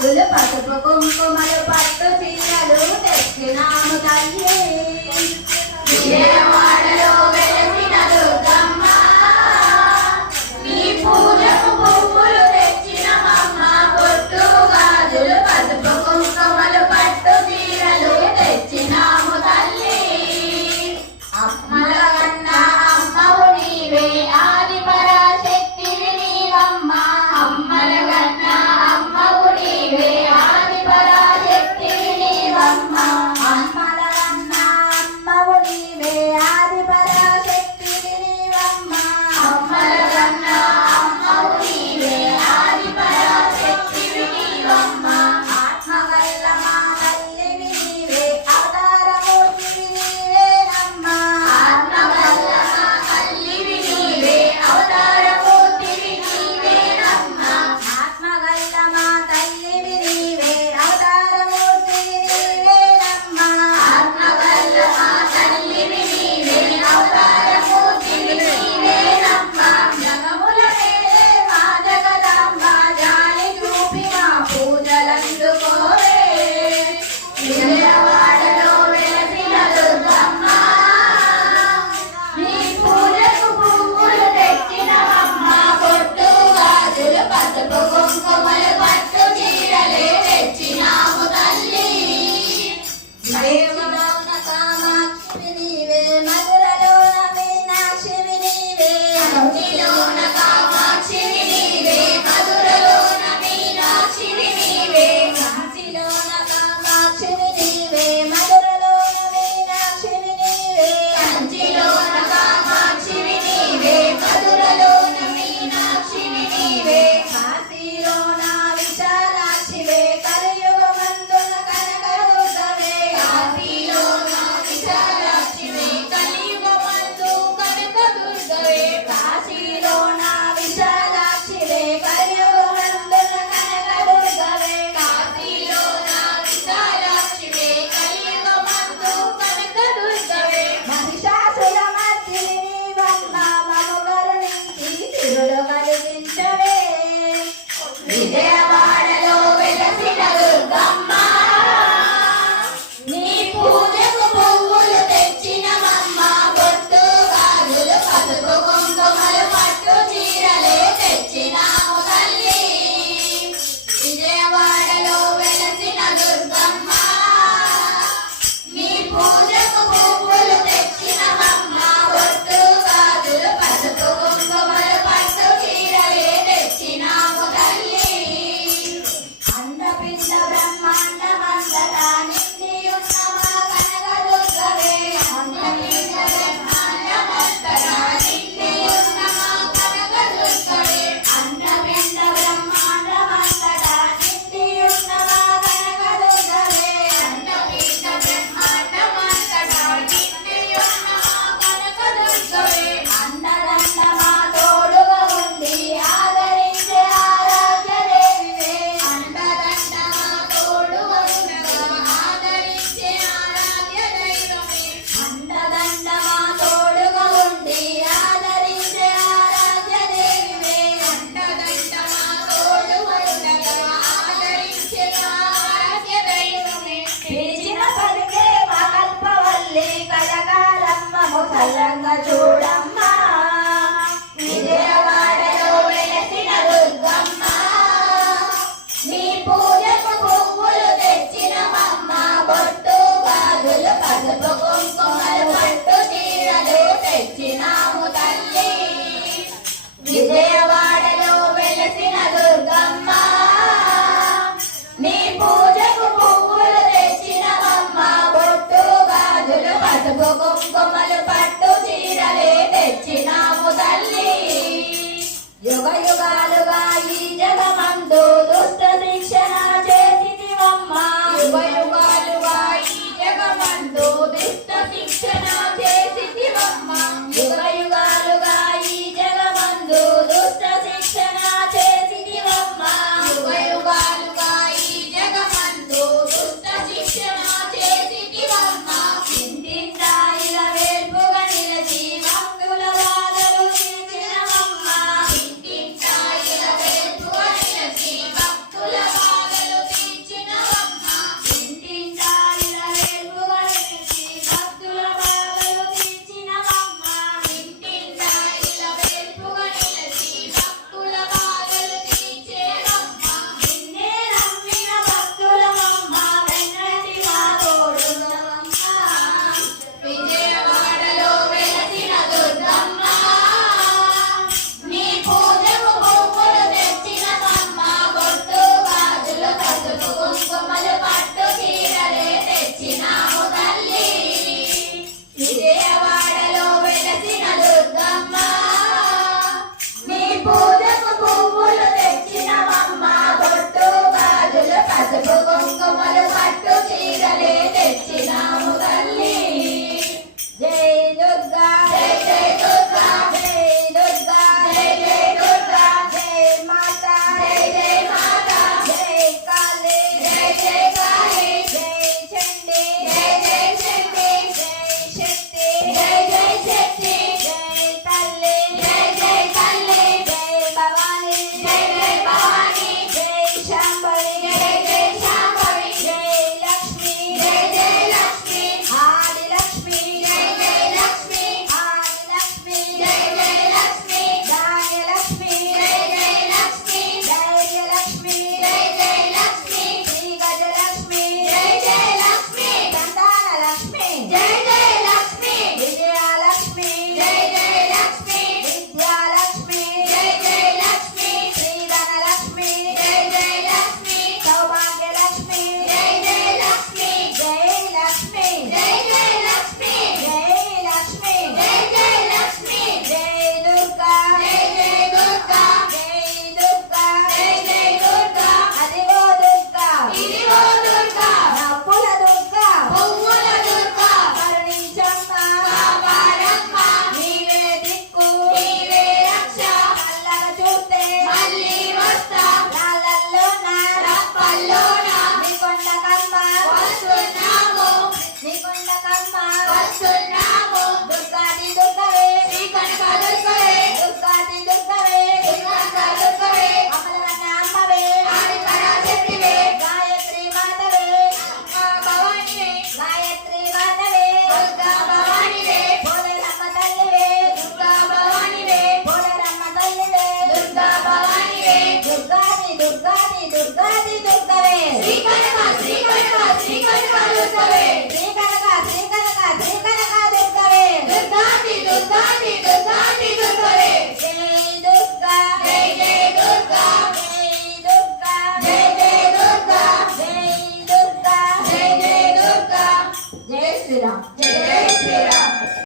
గాజులు పసుపు కుంకుమలు పట్టు చీరలు తెచ్చినాము తల్లి విజయవాడలో వెలిసిన దుర్గమ్మ నీ పూజకు పువ్వులు తెచ్చినమమ్మ పొట్టు గాజులు పసుపు కుంకుమలు పట్టు చీరలు తెచ్చినాము తల్లి అమ్మల కన్న అమ్మవు నీవే ఆది పరాశక్తివి నీవమ్మ అమ్మల కన్న అమ్మవు నీవే ఆది పరాశక్తివి నీవమ్మ అమ్మల కన్న అమ్మవు నీవే ఆది పరాశక్తివి నీవమ్మ అమ్మల కన్న అమ్మవు నీవే ఆది పరాశక్తివి నీవమ్మ ఆత్మగల్ల మా తల్లివి నీవే అవతారమూర్తివి నీవేనమ్మ ఆత్మగల్ల మా తల్లివి నీవే అవతారమూర్తివి నీవేనమ్మ ఆత్మగల్ల మా తల్లివి నీవే అవతారమూర్తివి నీవేనమ్మ ఆత్మగల్ల మా తల్లివి నీవే అవతారమూర్తివి నీవేనమ్మ జగముల మేలే మా జగదాంబ జాలి చూపి మా పూజలందుకోవే విజయవాడలో వెలసిన దుర్గమ్మ నీ పూజకు పువ్వులు తెచ్చినవమ్మ పొట్టు గాజులు పసుపు కుంకుమలు పట్టు చీరలే తెచ్చినాము తల్లి మధురలోన కామాక్షివి నీవే మధురలోన మీనాక్షివి నీవే కంచిలోన కామాక్షివి నీవే మధురలోన మీనాక్షివి నీవే కంచిలోన కామాక్షివి నీవే మధురలోన మీనాక్షివి నీవే కంచిలోన కామాక్షివి నీవే మధురలోన మీనాక్షివి నీవే కాశీలోన విశాలాక్షివే కలియుగమందున కనకదుర్గవే కాశీలోన విశాలాక్షివే కలియుగమందు కనకదుర్గవే కాశీలోన శ్రీరామ్. జై జై శ్రీరామ్.